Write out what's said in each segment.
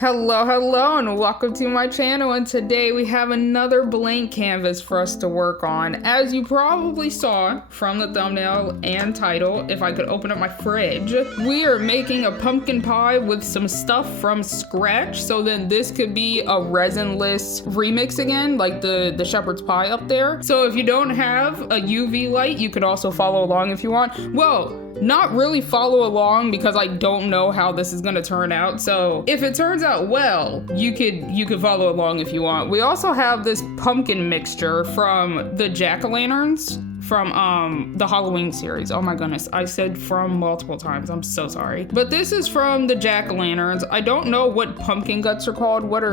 Hello, and welcome to my channel, and today we have another blank canvas for us to work on. As you probably saw from the thumbnail and title, if I could open up my fridge, we are making a pumpkin pie with some stuff from scratch, so then this could be a resinless remix again, like the shepherd's pie up there. So if you don't have a UV light, you could also follow along if you want. Well, not really follow along because I don't know how this is gonna turn out. So if it turns out well, you could follow along if you want. We also have this pumpkin mixture from the jack-o'-lanterns from the Halloween series. Oh my goodness, I said from multiple times. I'm so sorry. But this is from the jack-o'-lanterns. I don't know what pumpkin guts are called. What's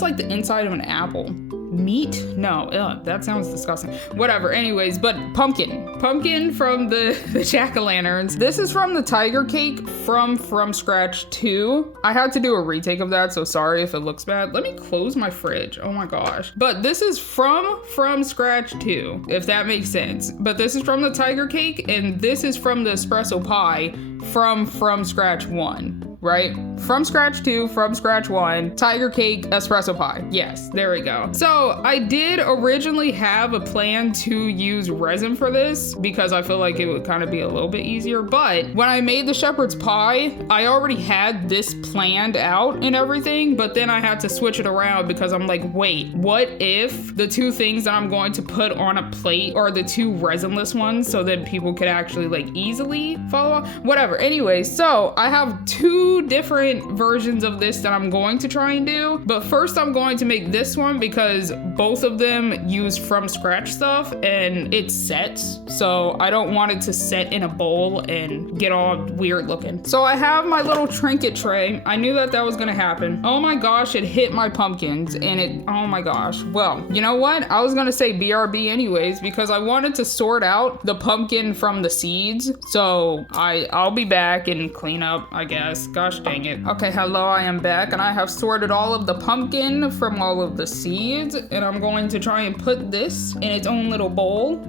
like the inside of an apple? Meat? No, that sounds disgusting. Whatever, anyways, but pumpkin from the jack-o'-lanterns. This is from the tiger cake from Scratch 2. I had to do a retake of that, so sorry if it looks bad. Let me close my fridge. Oh my gosh. But this is from Scratch 2, if that makes sense. But this is from the tiger cake, and this is from the espresso pie from Scratch 1. Right? From Scratch 2, from Scratch 1, tiger cake, espresso pie. Yes, there we go. So I did originally have a plan to use resin for this because I feel like it would kind of be a little bit easier. But when I made the shepherd's pie, I already had this planned out and everything, but then I had to switch it around because I'm like, wait, what if the two things that I'm going to put on a plate are the two resinless ones so that people could actually like easily follow on? Whatever. Anyway, so I have two different versions of this that I'm going to try and do, but first I'm going to make this one because both of them use from scratch stuff and it sets, so I don't want it to set in a bowl and get all weird looking. So I have my little trinket tray. I knew that was gonna happen. Oh my gosh, it hit my pumpkins and oh my gosh. Well, you know what? I was gonna say BRB anyways because I wanted to sort out the pumpkin from the seeds, so I'll be back and clean up, I guess. Gosh dang it. Okay, hello, I am back and I have sorted all of the pumpkin from all of the seeds, and I'm going to try and put this in its own little bowl,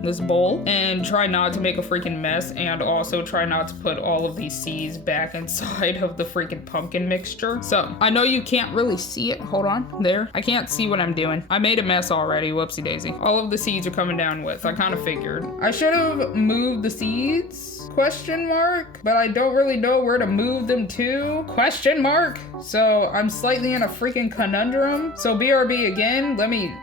and try not to make a freaking mess, and also try not to put all of these seeds back inside of the freaking pumpkin mixture. So I know you can't really see it. Hold on, there. I can't see what I'm doing. I made a mess already, whoopsie daisy. All of the seeds are coming down with. I kind of figured. I should have moved the seeds, question mark, but I don't really know where to move them to, question mark. So I'm slightly in a freaking conundrum. So BRB again, let me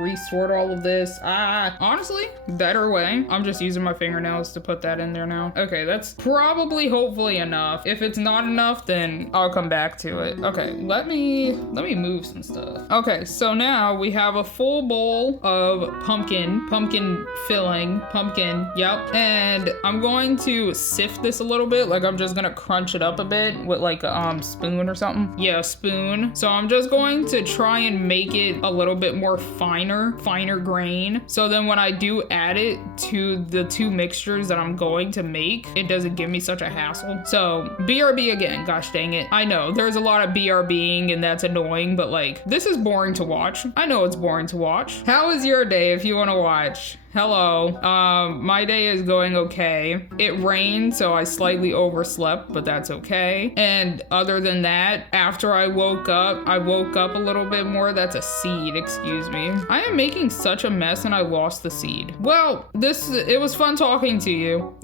resort all of this. Honestly, better way. I'm just using my fingernails to put that in there now. Okay, that's probably hopefully enough. If it's not enough, then I'll come back to it. Okay, let me move some stuff. Okay, so now we have a full bowl of pumpkin filling, yep. And I'm going to sift this a little bit, like I'm just gonna crunch it up a bit with like a spoon or something. Yeah, a spoon. So I'm just going to try and make it a little bit more finer grain. So then when I do add it to the two mixtures that I'm going to make, it doesn't give me such a hassle. So BRB again, gosh dang it. I know there's a lot of BRBing and that's annoying, but like this is boring to watch. I know it's boring to watch. How is your day if you want to watch? Hello. My day is going okay. It rained, so I slightly overslept, but that's okay. And other than that, after I woke up a little bit more. That's a seed, excuse me. I am making such a mess and I lost the seed. Well, it was fun talking to you.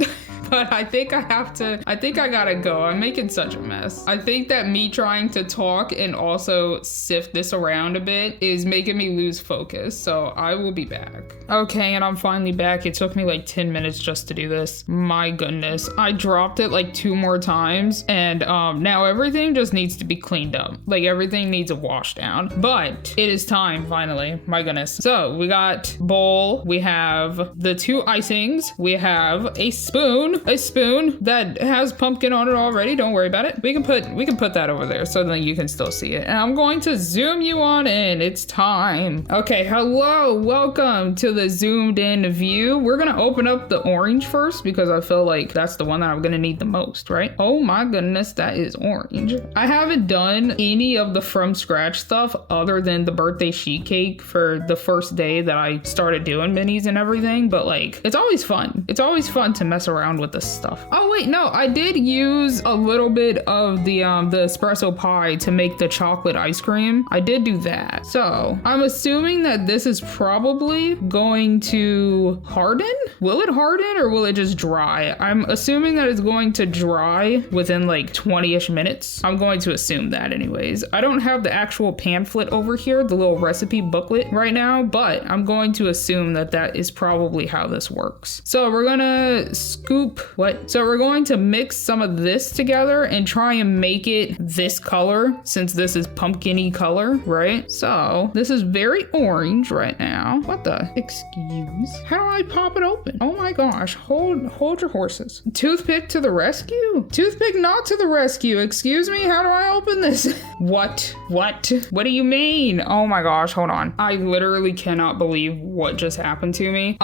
But I think I gotta go. I'm making such a mess. I think that me trying to talk and also sift this around a bit is making me lose focus. So I will be back. Okay, and I'm finally back. It took me like 10 minutes just to do this. My goodness. I dropped it like 2 more times and now everything just needs to be cleaned up. Like everything needs a wash down. But it is time finally. My goodness. So we got bowl. We have the 2 icings. We have a spoon that has pumpkin on it already. Don't worry about it. We can put that over there so then you can still see it. And I'm going to zoom you on in. It's time. Okay, hello, welcome to the zoomed in view. We're gonna open up the orange first because I feel like that's the one that I'm gonna need the most, right? Oh my goodness, that is orange. I haven't done any of the from scratch stuff other than the birthday sheet cake for the first day that I started doing minis and everything, but like it's always fun. It's always fun to mess around with with this stuff. Oh wait, no, I did use a little bit of the espresso pie to make the chocolate ice cream. I did do that. So I'm assuming that this is probably going to harden. Will it harden or will it just dry? I'm assuming that it's going to dry within like 20-ish minutes. I'm going to assume that anyways. I don't have the actual pamphlet over here, the little recipe booklet right now, but I'm going to assume that that is probably how this works. So we're gonna So we're going to mix some of this together and try and make it this color, since this is pumpkin-y color, right? So this is very orange right now. What the? Excuse? How do I pop it open? Oh my gosh, hold your horses. Toothpick to the rescue? Toothpick not to the rescue. Excuse me, how do I open this? What do you mean? Oh my gosh, hold on. I literally cannot believe what just happened to me.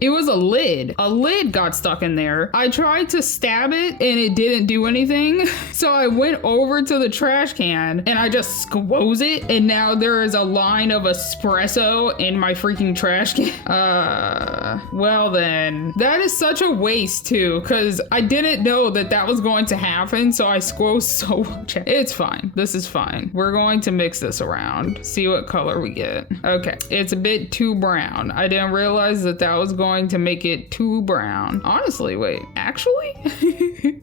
It was a lid. A lid got stuck in there. I tried to stab it and it didn't do anything. So I went over to the trash can and I just squoze it, and now there is a line of espresso in my freaking trash can. Well then, that is such a waste too, because I didn't know that that was going to happen, so I squozed so much. It's fine. This is fine. We're going to mix this around, see what color we get. Okay, it's a bit too brown. I didn't realize that that was going to make it too brown. Honestly, wait, actually?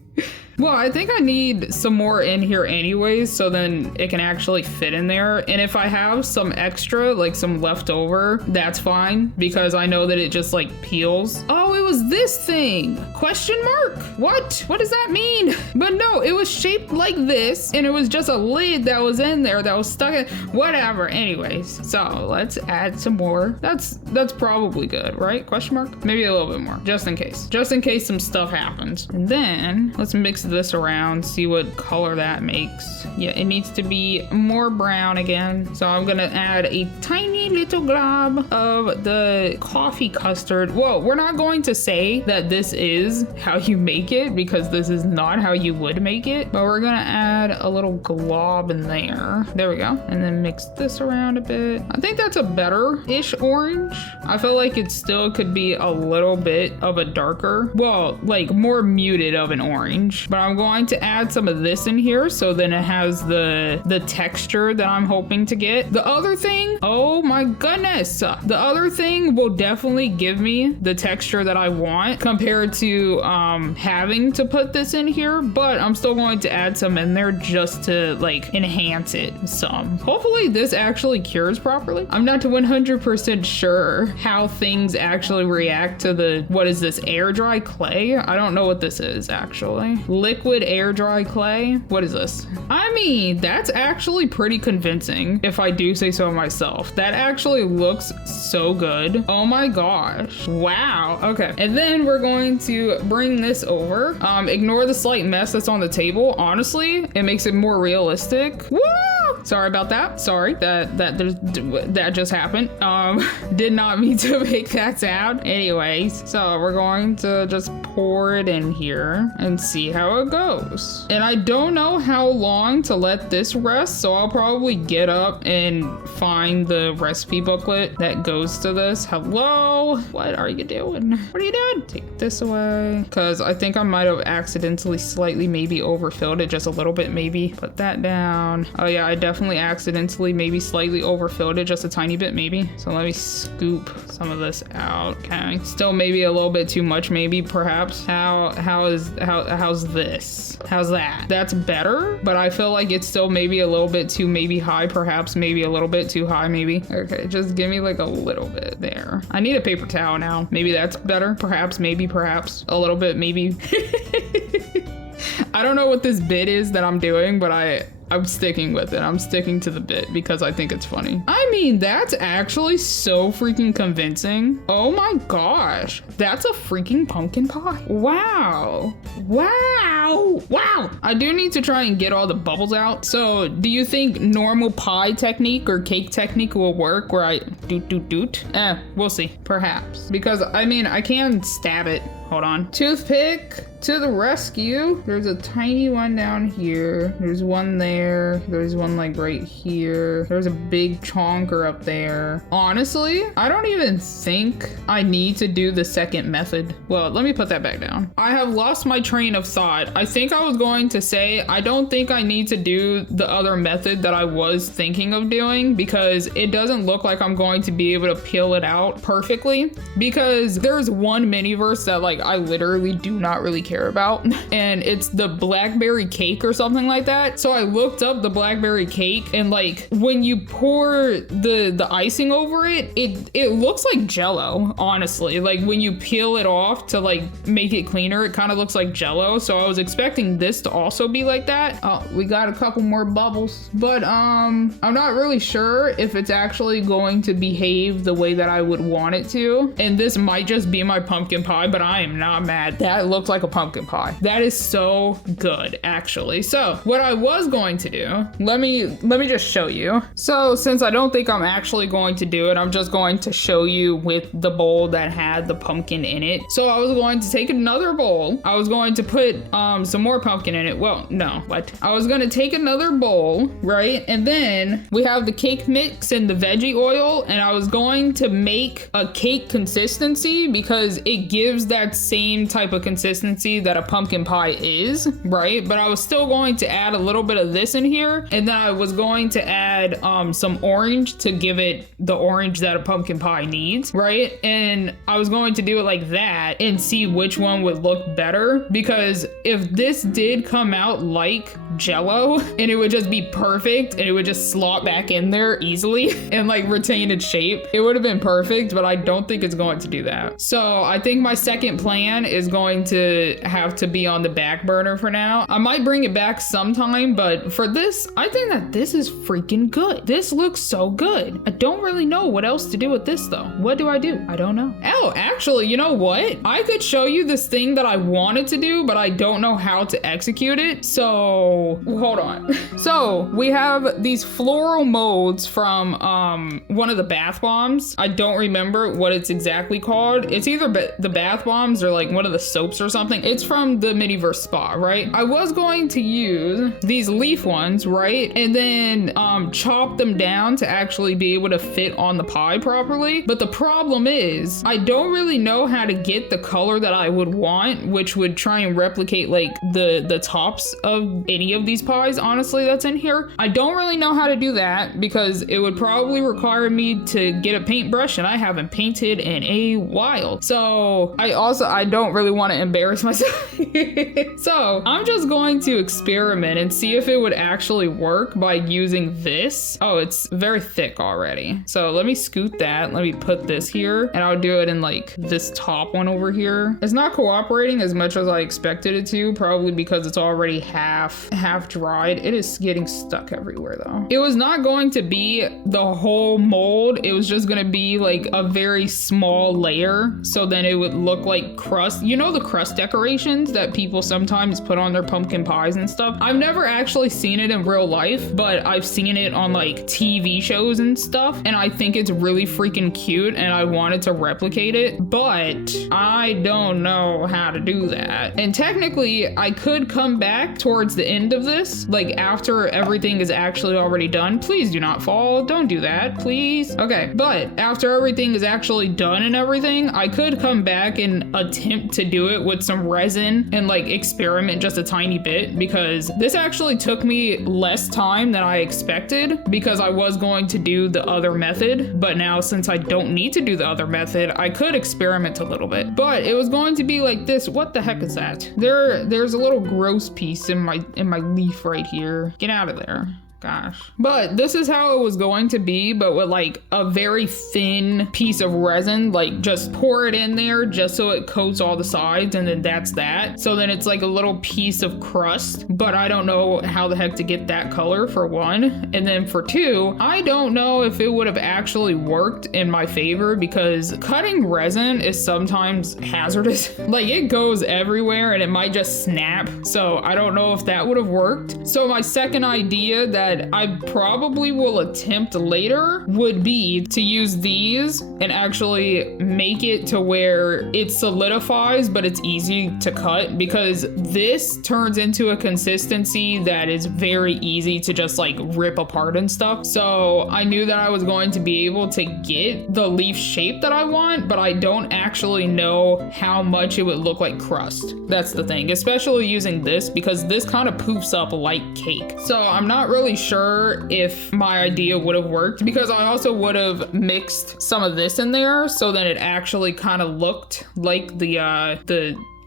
Well, I think I need some more in here anyways, so then it can actually fit in there. And if I have some extra, like some leftover, that's fine, because I know that it just like peels. Oh, it was this thing. Question mark? What does that mean? But no, it was shaped like this, and it was just a lid that was in there that was stuck in, whatever. Anyways, so let's add some more. That's probably good, right? Question mark? Maybe a little bit more, just in case some stuff happens. And then let's mix this around, see what color that makes. Yeah, it needs to be more brown again. So I'm gonna add a tiny little glob of the coffee custard. Well, we're not going to say that this is how you make it, because this is not how you would make it, but we're gonna add a little glob in there. There we go. And then mix this around a bit. I think that's a better-ish orange. I feel like it still could be a little bit of a darker, well, like more muted of an orange, but I'm going to add some of this in here so then it has the texture that I'm hoping to get. The other thing, oh my goodness, the other thing will definitely give me the texture that I want compared to having to put this in here, but I'm still going to add some in there just to like enhance it some. Hopefully this actually cures properly. I'm not 100% sure how things actually react to the, what is this, air dry clay? I don't know what this is actually. Liquid air dry clay? What is this? I mean, that's actually pretty convincing if I do say so myself. That actually looks so good. Oh my gosh. Wow. Okay. And then we're going to bring this over. Ignore the slight mess that's on the table. Honestly, it makes it more realistic. Woo! Sorry about that. Sorry that just happened. Did not mean to make that sound. Anyways, so we're going to just pour it in here and see how it goes. And I don't know how long to let this rest, so I'll probably get up and find the recipe booklet that goes to this. Hello? What are you doing? What are you doing? Take this away, because I think I might have accidentally slightly maybe overfilled it just a little bit, maybe. Put that down. Oh yeah, I definitely accidentally maybe slightly overfilled it just a tiny bit maybe. So let me scoop some of this out. Okay, still maybe a little bit too much maybe, perhaps. How's this? How's that? That's better, but I feel like it's still maybe a little bit too maybe high, perhaps maybe a little bit too high maybe. Okay, just give me like a little bit there. I need a paper towel now. Maybe that's better, perhaps, maybe, perhaps a little bit maybe. I don't know what this bit is that I'm doing, but I'm sticking with it. I'm sticking to the bit because I think it's funny. I mean, that's actually so freaking convincing. Oh my gosh. That's a freaking pumpkin pie. Wow. Wow. Wow. I do need to try and get all the bubbles out. So do you think normal pie technique or cake technique will work where I doot? We'll see. Perhaps. Because I mean, I can stab it Hold on. Toothpick to the rescue. There's a tiny one down here. There's one there. There's one like right here. There's a big chonker up there. Honestly, I don't even think I need to do the second method. Well, let me put that back down. I have lost my train of thought. I think I was going to say, I don't think I need to do the other method that I was thinking of doing because it doesn't look like I'm going to be able to peel it out perfectly, because there's one Miniverse that like I literally do not really care about, and it's the blackberry cake or something like that. So I looked up the blackberry cake, and like when you pour the icing over it, it looks like Jello, honestly. Like when you peel it off to like make it cleaner, it kind of looks like Jello. So I was expecting this to also be like that. Oh, we got a couple more bubbles, but I'm not really sure if it's actually going to behave the way that I would want it to. And this might just be my pumpkin pie, but I am not mad. That looks like a pumpkin pie. That is so good, actually. So what I was going to do, let me just show you. So since I don't think I'm actually going to do it, I'm just going to show you with the bowl that had the pumpkin in it. So I was going to take another bowl. I was going to put some more pumpkin in it. Well, no, what? I was going to take another bowl, right? And then we have the cake mix and the veggie oil, and I was going to make a cake consistency because it gives that same type of consistency that a pumpkin pie is, right? But I was still going to add a little bit of this in here, and then I was going to add some orange to give it the orange that a pumpkin pie needs, right? And I was going to do it like that and see which one would look better, because if this did come out like Jello and it would just be perfect and it would just slot back in there easily and like retain its shape, it would have been perfect, but I don't think it's going to do that. So I think my second plan is going to have to be on the back burner for now. I might bring it back sometime, but for this, I think that this is freaking good. This looks so good. I don't really know what else to do with this though. What do? I don't know. Oh, actually, you know what? I could show you this thing that I wanted to do, but I don't know how to execute it. So hold on. So we have these floral molds from one of the bath bombs. I don't remember what it's exactly called. It's either the bath bombs or like one of the soaps or something. It's from the Miniverse Spa, right? I was going to use these leaf ones, right? And then chop them down to actually be able to fit on the pie properly. But the problem is I don't really know how to get the color that I would want, which would try and replicate like the tops of any of these pies, honestly, that's in here. I don't really know how to do that because it would probably require me to get a paintbrush, and I haven't painted in a while. So I don't really want to embarrass myself. So I'm just going to experiment and see if it would actually work by using this. Oh, it's very thick already. So let me scoot that. Let me put this here, and I'll do it in like this top one over here. It's not cooperating as much as I expected it to, probably because it's already half dried. It is getting stuck everywhere though. It was not going to be the whole mold. It was just going to be like a very small layer, so then it would look like crust. You know the crust decorations that people sometimes put on their pumpkin pies and stuff? I've never actually seen it in real life, but I've seen it on like TV shows and stuff, and I think it's really freaking cute, and I wanted to replicate it, but I don't know how to do that. And technically I could come back towards the end of this, like after everything is actually already done. Please do not fall. Don't do that, please. Okay, but after everything is actually done and everything, I could come back and attempt to do it with some resin and like experiment just a tiny bit, because this actually took me less time than I expected because I was going to do the other method, but now since I don't need to do the other method, I could experiment a little bit. But it was going to be like this. What the heck is that? There's a little gross piece in my leaf right here. Get out of there. Gosh. But this is how it was going to be, but with like a very thin piece of resin, like just pour it in there just so it coats all the sides, and then that's that. So then it's like a little piece of crust, but I don't know how the heck to get that color, for one. And then for two, I don't know if it would have actually worked in my favor, because cutting resin is sometimes hazardous. Like it goes everywhere and it might just snap. So I don't know if that would have worked. So my second idea that that I probably will attempt later would be to use these and actually make it to where it solidifies, but it's easy to cut, because this turns into a consistency that is very easy to just like rip apart and stuff. So I knew that I was going to be able to get the leaf shape that I want, but I don't actually know how much it would look like crust. That's the thing, especially using this, because this kind of poofs up like cake. So I'm not really sure if my idea would have worked, because I also would have mixed some of this in there so that it actually kind of looked like the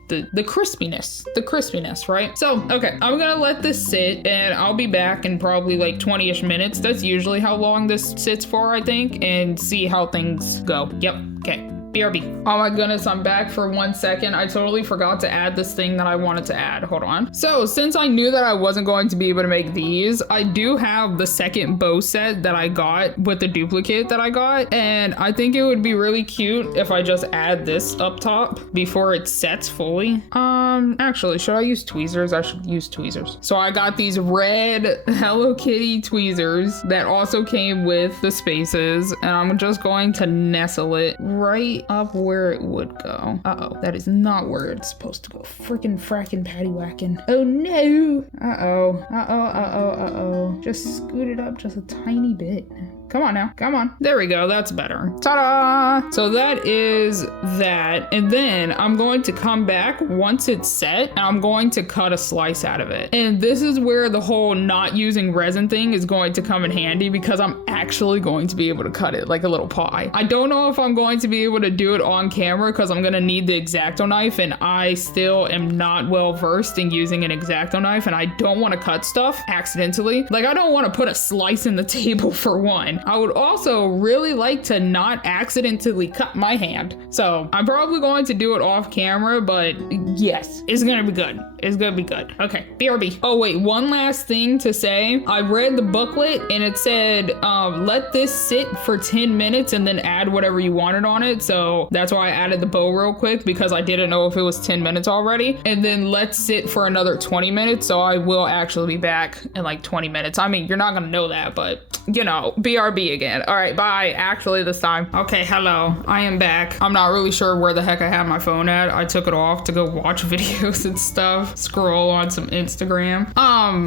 crispiness, right? So, okay, I'm gonna let this sit and I'll be back in probably like 20-ish minutes. That's usually how long this sits for, I think, and see how things go. Yep, okay. BRB. Oh my goodness, I'm back for 1 second. I totally forgot to add this thing that I wanted to add. Hold on. So since I knew that I wasn't going to be able to make these, I do have the second bow set that I got with the duplicate that I got. And I think it would be really cute if I just add this up top before it sets fully. Actually, should I use tweezers? I should use tweezers. So I got these red Hello Kitty tweezers that also came with the spaces. And I'm just going to nestle it right up where it would go. Uh-oh, that is not where it's supposed to go. Freaking fracking patty whacking. Oh no. Uh-oh. Just scoot it up just a tiny bit. Come on now, come on. There we go, that's better. Ta-da! So that is that. And then I'm going to come back once it's set, and I'm going to cut a slice out of it. And this is where the whole not using resin thing is going to come in handy, because I'm actually going to be able to cut it like a little pie. I don't know if I'm going to be able to do it on camera, because I'm gonna need the X-Acto knife, and I still am not well versed in using an X-Acto knife, and I don't want to cut stuff accidentally. Like, I don't want to put a slice in the table for one. I would also really like to not accidentally cut my hand. So I'm probably going to do it off camera, but yes, it's gonna be good. It's gonna be good. Okay, BRB. Oh wait, one last thing to say. I read the booklet and it said, let this sit for 10 minutes and then add whatever you wanted on it. So that's why I added the bow real quick, because I didn't know if it was 10 minutes already. And then let's sit for another 20 minutes. So I will actually be back in like 20 minutes. I mean, you're not gonna know that, but you know, BRB again. All right, bye. Actually this time. Okay, hello. I am back. I'm not really sure where the heck I had my phone at. I took it off to go watch videos and stuff, scroll on some Instagram.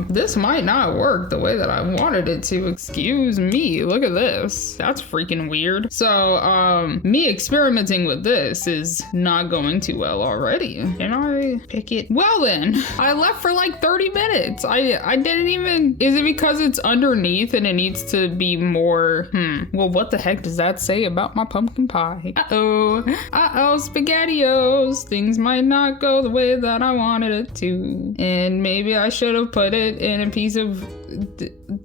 This might not work the way that I wanted it to. Excuse me. Look at this. That's freaking weird. So, me experimenting with this is not going too well already. Can I pick it? Well then, I left for like 30 minutes. I didn't even, is it because it's underneath and it needs to be more, well, what the heck does that say about my pumpkin pie? Uh-oh, SpaghettiOs. Things might not go the way that I wanted it to. And maybe I should have put it in a piece of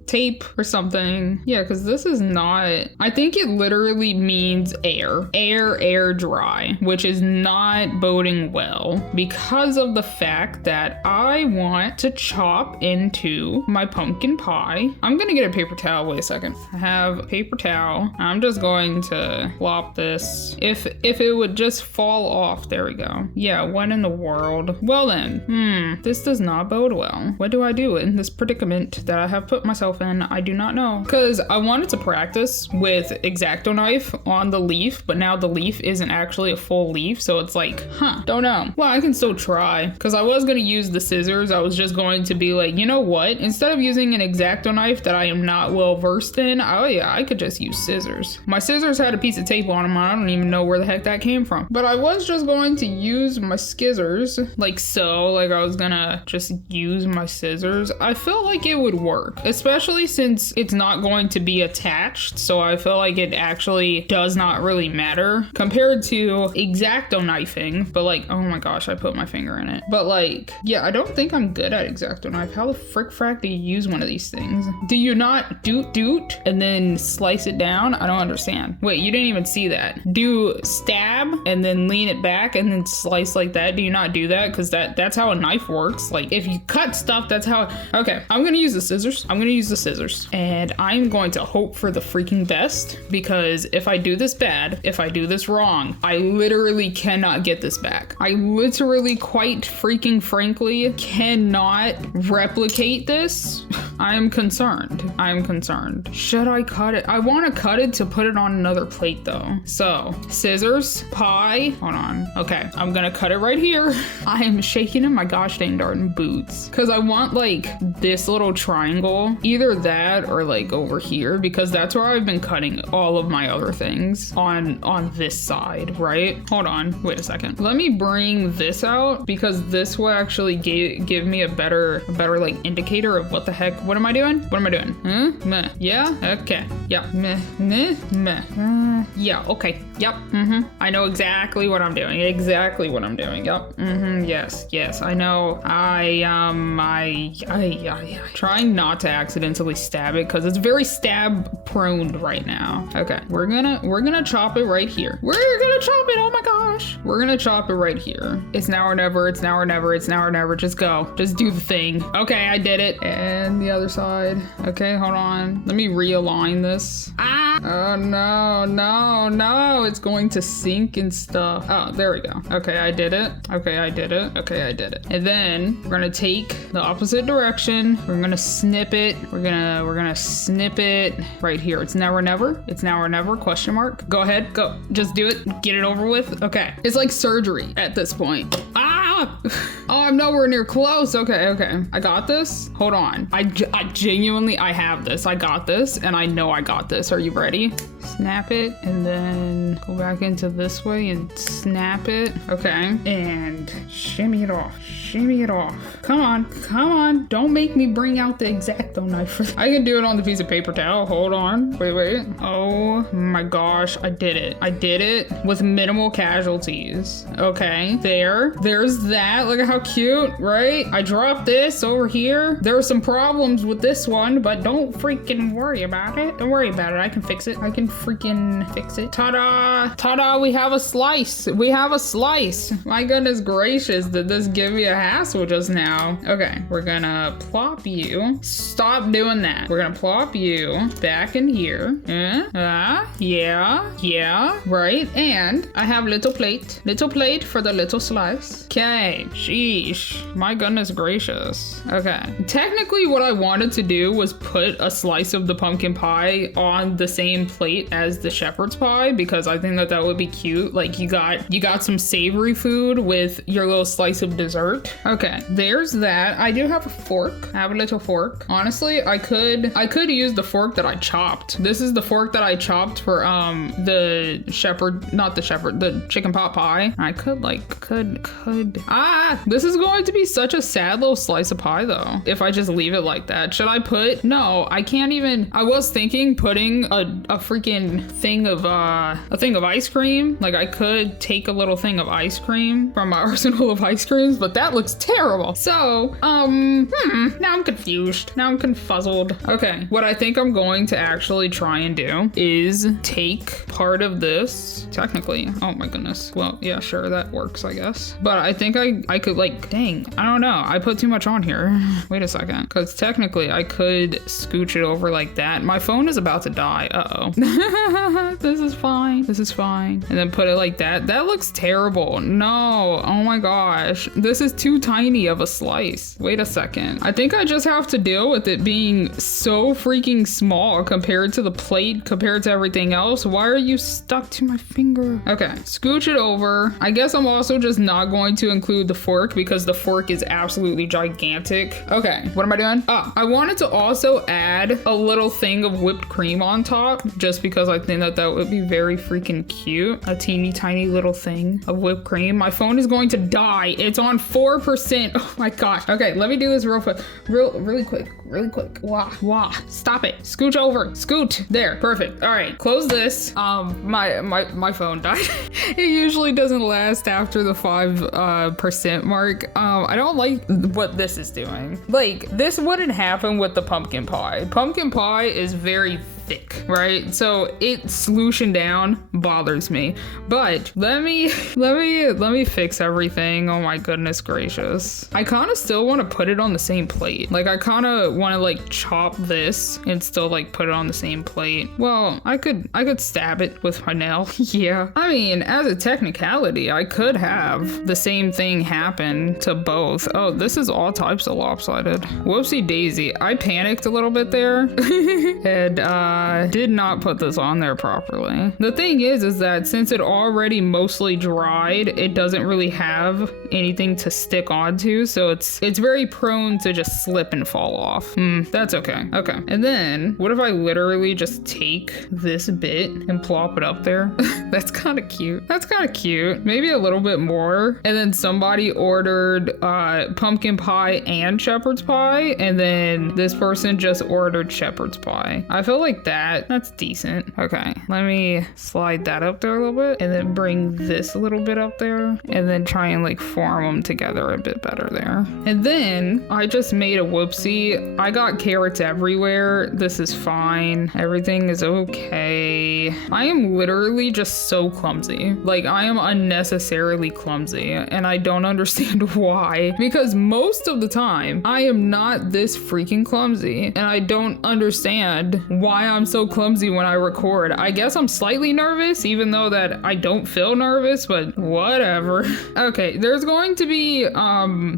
tape or something. Yeah, because this is not, I think it literally means air dry, which is not boding well, because of the fact that I want to chop into my pumpkin pie. I'm gonna get a paper towel. Wait a second. I have a paper towel. I'm just going to plop this. If it would just fall off. There we go. Yeah, what in the world? Well then, this does not bode well. What do I do in this predicament that I have put myself in? I do not know, because I wanted to practice with X-Acto knife on the leaf, but now the leaf isn't actually a full leaf, so it's like, don't know. Well, I can still try, because I was going to use the scissors. I was just going to be like, you know what, instead of using an X-Acto knife that I am not well versed in, oh yeah, I could just use scissors. My scissors had a piece of tape on them. I don't even know where the heck that came from, but I was just going to use my scissors like so, like I was gonna just use my scissors. I felt like it would work, especially since it's not going to be attached, so I feel like it actually does not really matter compared to X-Acto knifing. But like, oh my gosh, I put my finger in it. But like, yeah, I don't think I'm good at X-Acto knife. How the frack do you use one of these things? Do you not doot and then slice it down? I don't understand. Wait, you didn't even see that. Do stab and then lean it back and then slice like that? Do you not do that? Because that's how a knife works. Like, if you cut stuff, that's how. Okay, I'm gonna use the scissors. And I'm going to hope for the freaking best, because if I do this bad, if I do this wrong, I literally cannot get this back. I literally, quite freaking frankly, cannot replicate this I am concerned. I am concerned. Should I cut it? I want to cut it to put it on another plate though. So scissors, pie, hold on. Okay, I'm gonna cut it right here. I am shaking in my gosh dang darn boots because I want like this little triangle, either that or like over here, because that's where I've been cutting all of my other things on this side, right? Hold on, wait a second. Let me bring this out because this will actually give me a better like indicator of what the heck. What am I doing? What am I doing? Meh. Yeah. Okay. Yeah. Meh. Meh. Meh. Yeah. Okay. Yep. I know exactly what I'm doing. Exactly what I'm doing. Yep. Yes. Yes. I know. I trying not to accidentally stab it because it's very stab prone right now. Okay. We're gonna chop it right here. We're gonna chop it. Oh my gosh. We're gonna chop it right here. It's now or never. It's now or never. It's now or never. Just go. Just do the thing. Okay. I did it. And the other side. Okay. Hold on. Let me realign this. Ah. Oh no. No. It's going to sink and stuff. Oh, there we go. Okay. I did it. Okay. I did it. Okay. I did it. And then we're gonna take the opposite direction. We're gonna snip it. We're gonna snip it right here. It's now or never. It's now or never. Question mark. Go ahead. Go. Just do it. Get it over with. Okay. It's like surgery at this point. Ah! Oh, I'm nowhere near close. Okay. I got this. Hold on. I genuinely, I have this. I got this, and I know I got this. Are you ready? Snap it, and then go back into this way and snap it. Okay. And shimmy it off. Shimmy it off. Come on. Don't make me bring out the X-Acto knife. I can do it on the piece of paper towel. Hold on. Wait. Oh my gosh. I did it. I did it with minimal casualties. Okay. There's that. Look at how cute, right? I dropped this over here. There are some problems with this one, but don't freaking worry about it. Don't worry about it. I can fix it. I can freaking fix it. Ta-da! Ta-da! We have a slice. We have a slice. My goodness gracious, did this give me a hassle just now? Okay, we're gonna plop you. Stop doing that. We're gonna plop you back in here. Yeah, right. And I have little plate for the little slice. Okay, sheesh. My goodness gracious. Okay, technically what I wanted to do was put a slice of the pumpkin pie on the same plate as the shepherd's pie because I think that would be cute. Like you got some savory food with your little slice of dessert. Okay, there's that. I do have a fork. I have a little fork. Honestly, I could use the fork that I chopped. This is the fork that I chopped for the chicken pot pie. I could this is going to be such a sad little slice of pie though if I just leave it like that. Should I put? No, I can't even. I was thinking putting a freaking thing of ice cream. Like I could take a little thing of ice cream from my arsenal of ice creams, but that looks terrible. So now I'm confused. Now I'm confuzzled. Okay, what I think I'm going to actually try and do is take part of this. Technically, oh my goodness. Well, yeah, sure, that works, I guess. But I think I could like, dang, I don't know. I put too much on here. Wait a second, because technically I could scooch it over like that. My phone is about to die. Uh-oh. This is fine. And then put it like that. That looks terrible. No, oh my gosh. This is too tiny of a slice. Wait a second. I think I just have to deal with it being so freaking small compared to the plate, compared to everything else. Why are you stuck to my finger? Okay, scooch it over. I guess I'm also just not going to include the fork because the fork is absolutely gigantic. Okay, what am I doing? Oh, I wanted to also add a little thing of whipped cream on top just because I think that would be very freaking cute. A teeny tiny little thing of whipped cream. My phone is going to die. It's on 4%. Oh my gosh. Okay, let me do this real quick. Really quick. Wah. Stop it. Scooch over. Scoot. There. Perfect. All right. Close this. My phone died. It usually doesn't last after the 5% mark. I don't like what this is doing. Like, this wouldn't happen with the pumpkin pie. Pumpkin pie is very thick, right? So it slooshing down bothers me. But let me fix everything. Oh my goodness gracious. I kind of still want to put it on the same plate. Like I kind of want to like chop this and still like put it on the same plate. Well, I could stab it with my nail. Yeah. I mean, as a technicality, I could have the same thing happen to both. Oh, this is all types of lopsided. Whoopsie daisy. I panicked a little bit there and did not put this on there properly. The thing is that since it already mostly dried, it doesn't really have anything to stick onto, so it's very prone to just slip and fall off. That's okay. Okay. And then what if I literally just take this bit and plop it up there? That's kind of cute. That's kind of cute. Maybe a little bit more. And then somebody ordered pumpkin pie and shepherd's pie, and then this person just ordered shepherd's pie. I feel like that's decent. Okay, let me slide that up there a little bit and then bring this a little bit up there and then try and like form them together a bit better there. And then I just made a whoopsie. I got carrots everywhere. This is fine. Everything is okay. I am literally just so clumsy. Like I am unnecessarily clumsy and I don't understand why, because most of the time I am not this freaking clumsy and I don't understand why I'm so clumsy when I record. I guess I'm slightly nervous even though that I don't feel nervous, but whatever. Okay, there's going to be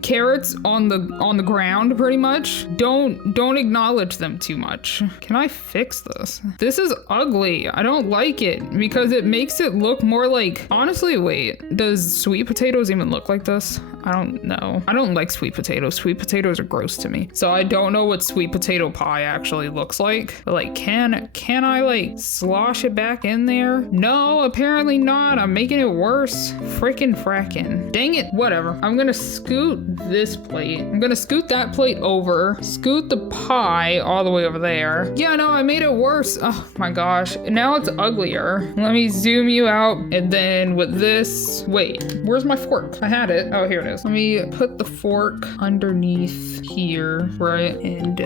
carrots on the ground pretty much. Don't acknowledge them too much. Can I fix this? This is ugly. I don't like it because it makes it look more like, honestly, wait, does sweet potatoes even look like this? I don't know. I don't like sweet potatoes. Sweet potatoes are gross to me. So I don't know what sweet potato pie actually looks like. But like, can I like slosh it back in there? No, apparently not. I'm making it worse. Frickin' frackin'. Dang it. Whatever. I'm gonna scoot this plate. I'm gonna scoot that plate over. Scoot the pie all the way over there. Yeah, no, I made it worse. Oh my gosh. Now it's uglier. Let me zoom you out. And then with this, wait, where's my fork? I had it. Oh, here it is. Let me put the fork underneath here, right? And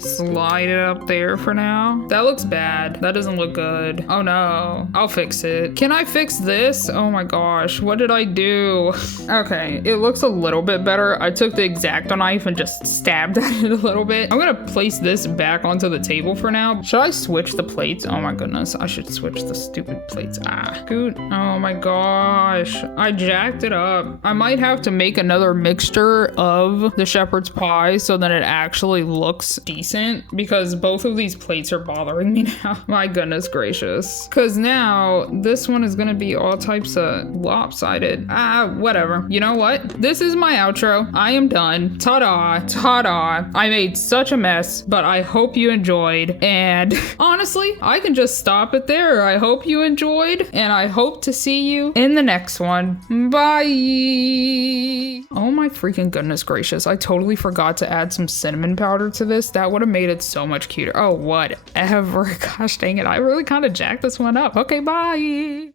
slide it up there for now. That looks bad. That doesn't look good. Oh no. I'll fix it. Can I fix this? Oh my gosh. What did I do? Okay. It looks a little bit better. I took the X-Acto knife and just stabbed at it a little bit. I'm gonna place this back onto the table for now. Should I switch the plates? Oh my goodness. I should switch the stupid plates. Scoot. Oh my gosh. I jacked it up. I might have to make another mixture of the shepherd's pie so that it actually looks decent, because both of these plates are bothering me now. My goodness gracious. Because now this one is gonna be all types of lopsided. Whatever. You know what? This is my outro. I am done. Ta-da. Ta-da. I made such a mess, but I hope you enjoyed. And honestly, I can just stop it there. I hope you enjoyed, and I hope to see you in the next one. Bye. Oh my freaking goodness gracious. I totally forgot to add some cinnamon powder to this. That would have made it so much cuter. Oh, whatever. Gosh dang it. I really kind of jacked this one up. Okay, bye.